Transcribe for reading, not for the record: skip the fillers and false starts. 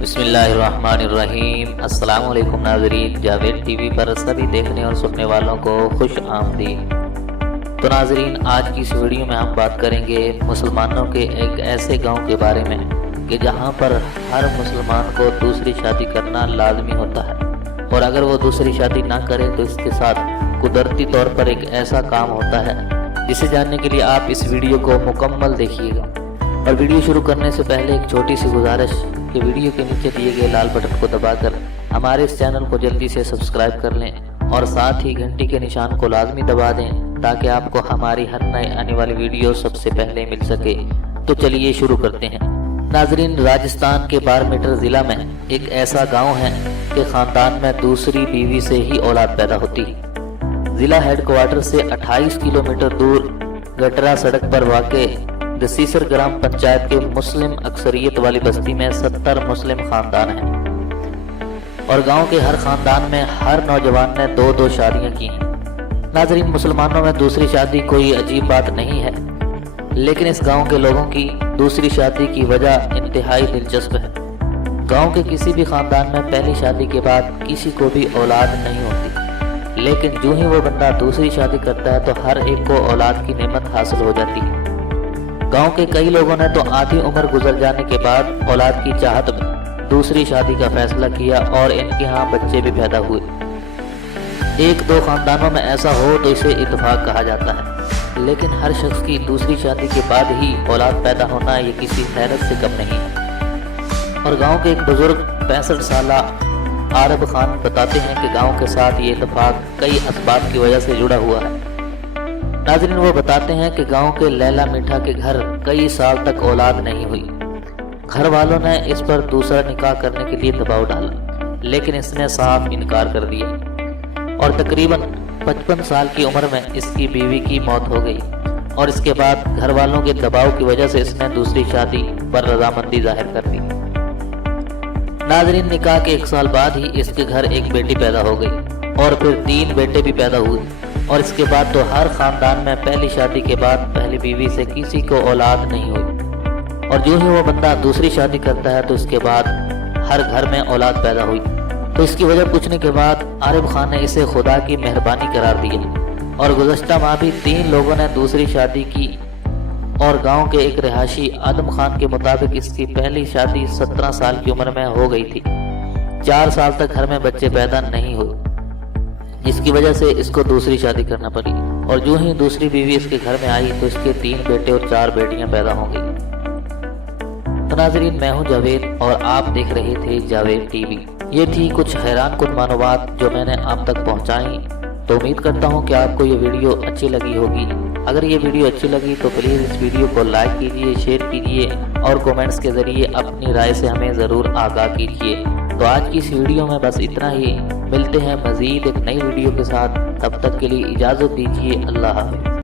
بسم اللہ الرحمن الرحیم۔ السلام علیکم ناظرین، جاوید ٹی وی پر سبھی دیکھنے اور سننے والوں کو خوش آمدید۔ تو ناظرین، آج کی اس ویڈیو میں ہم بات کریں گے مسلمانوں کے ایک ایسے گاؤں کے بارے میں کہ جہاں پر ہر مسلمان کو دوسری شادی کرنا لازمی ہوتا ہے، اور اگر وہ دوسری شادی نہ کرے تو اس کے ساتھ قدرتی طور پر ایک ایسا کام ہوتا ہے جسے جاننے کے لیے آپ اس ویڈیو کو مکمل دیکھیے گا۔ اور ویڈیو شروع کرنے سے پہلے ایک چھوٹی سی گزارش کہ ویڈیو کے نیچے دیے گئے لال بٹن کو دبا کر ہمارے اس چینل کو جلدی سے سبسکرائب کر لیں اور ساتھ ہی گھنٹی کے نشان کو لازمی دبا دیں تاکہ آپ کو ہماری ہر نئے آنے والی ویڈیو سب سے پہلے مل سکے۔ تو چلیے شروع کرتے ہیں۔ ناظرین، راجستھان کے بارمیٹر ضلع میں ایک ایسا گاؤں ہے کہ خاندان میں دوسری بیوی سے ہی اولاد پیدا ہوتی ہے۔ ضلع ہیڈ کوارٹر سے 28 کلومیٹر دور گٹرا سڑک پر واقع دسیسر گرام پنچایت کے مسلم اکثریت والی بستی میں 70 مسلم خاندان ہیں، اور گاؤں کے ہر خاندان میں ہر نوجوان نے 2 شادیاں کی ہیں۔ ناظرین، مسلمانوں میں دوسری شادی کوئی عجیب بات نہیں ہے، لیکن اس گاؤں کے لوگوں کی دوسری شادی کی وجہ انتہائی دلچسپ ہے۔ گاؤں کے کسی بھی خاندان میں پہلی شادی کے بعد کسی کو بھی اولاد نہیں ہوتی، لیکن جو ہی وہ بندہ دوسری شادی کرتا ہے تو ہر ایک کو اولاد کی نعمت حاصل ہو جاتی ہے۔ گاؤں کے کئی لوگوں نے تو آدھی عمر گزر جانے کے بعد اولاد کی چاہت میں دوسری شادی کا فیصلہ کیا اور ان کے ہاں بچے بھی پیدا ہوئے۔ 1-2 خاندانوں میں ایسا ہو تو اسے اتفاق کہا جاتا ہے، لیکن ہر شخص کی دوسری شادی کے بعد ہی اولاد پیدا ہونا یہ کسی حیرت سے کم نہیں ہے۔ اور گاؤں کے ایک بزرگ 65 سالہ عارب خان بتاتے ہیں کہ گاؤں کے ساتھ یہ اتفاق کئی اسباب کی وجہ سے جڑا ہوا ہے۔ ناظرین، وہ بتاتے ہیں کہ گاؤں کے لیلا میٹھا کے گھر کئی سال تک اولاد نہیں ہوئی۔ گھر والوں نے اس پر دوسرا نکاح کرنے کے لیے دباؤ ڈالا، لیکن اس نے صاف انکار کر دیا، اور تقریباً 55 سال کی عمر میں اس کی بیوی کی موت ہو گئی، اور اس کے بعد گھر والوں کے دباؤ کی وجہ سے اس نے دوسری شادی پر رضامندی ظاہر کر دی۔ ناظرین، نکاح کے 1 سال بعد ہی اس کے گھر ایک بیٹی پیدا ہو گئی، اور پھر 3 بیٹے بھی پیدا ہوئے، اور اس کے بعد تو ہر خاندان میں پہلی شادی کے بعد پہلی بیوی سے کسی کو اولاد نہیں ہوئی، اور جو ہی وہ بندہ دوسری شادی کرتا ہے تو اس کے بعد ہر گھر میں اولاد پیدا ہوئی۔ تو اس کی وجہ پوچھنے کے بعد عارب خان نے اسے خدا کی مہربانی قرار دیا، اور گزشتہ ماہ بھی 3 لوگوں نے دوسری شادی کی، اور گاؤں کے ایک رہائشی آدم خان کے مطابق اس کی پہلی شادی 17 سال کی عمر میں ہو گئی تھی۔ 4 سال تک گھر میں بچے پیدا نہیں ہوئے، جس کی وجہ سے اس کو دوسری شادی کرنا پڑی، اور جو ہی دوسری بیوی اس کے گھر میں آئی تو اس کے 3 بیٹے اور 4 بیٹیاں پیدا ہو گئی۔ تو ناظرین، میں ہوں جاوید اور آپ دیکھ رہے تھے جاوید ٹی وی۔ یہ تھی کچھ حیران کن معلومات جو میں نے آپ تک پہنچائیں، تو امید کرتا ہوں کہ آپ کو یہ ویڈیو اچھی لگی ہوگی۔ اگر یہ ویڈیو اچھی لگی تو پلیز اس ویڈیو کو لائک کیجیے، شیئر کیجیے، اور کومنٹس کے ذریعے اپنی رائے سے ہمیں ضرور آگاہ کیجیے۔ تو آج کی اس ویڈیو میں بس اتنا ہی، ملتے ہیں مزید ایک نئی ویڈیو کے ساتھ، تب تک کے لیے اجازت دیجیے۔ اللہ حافظ۔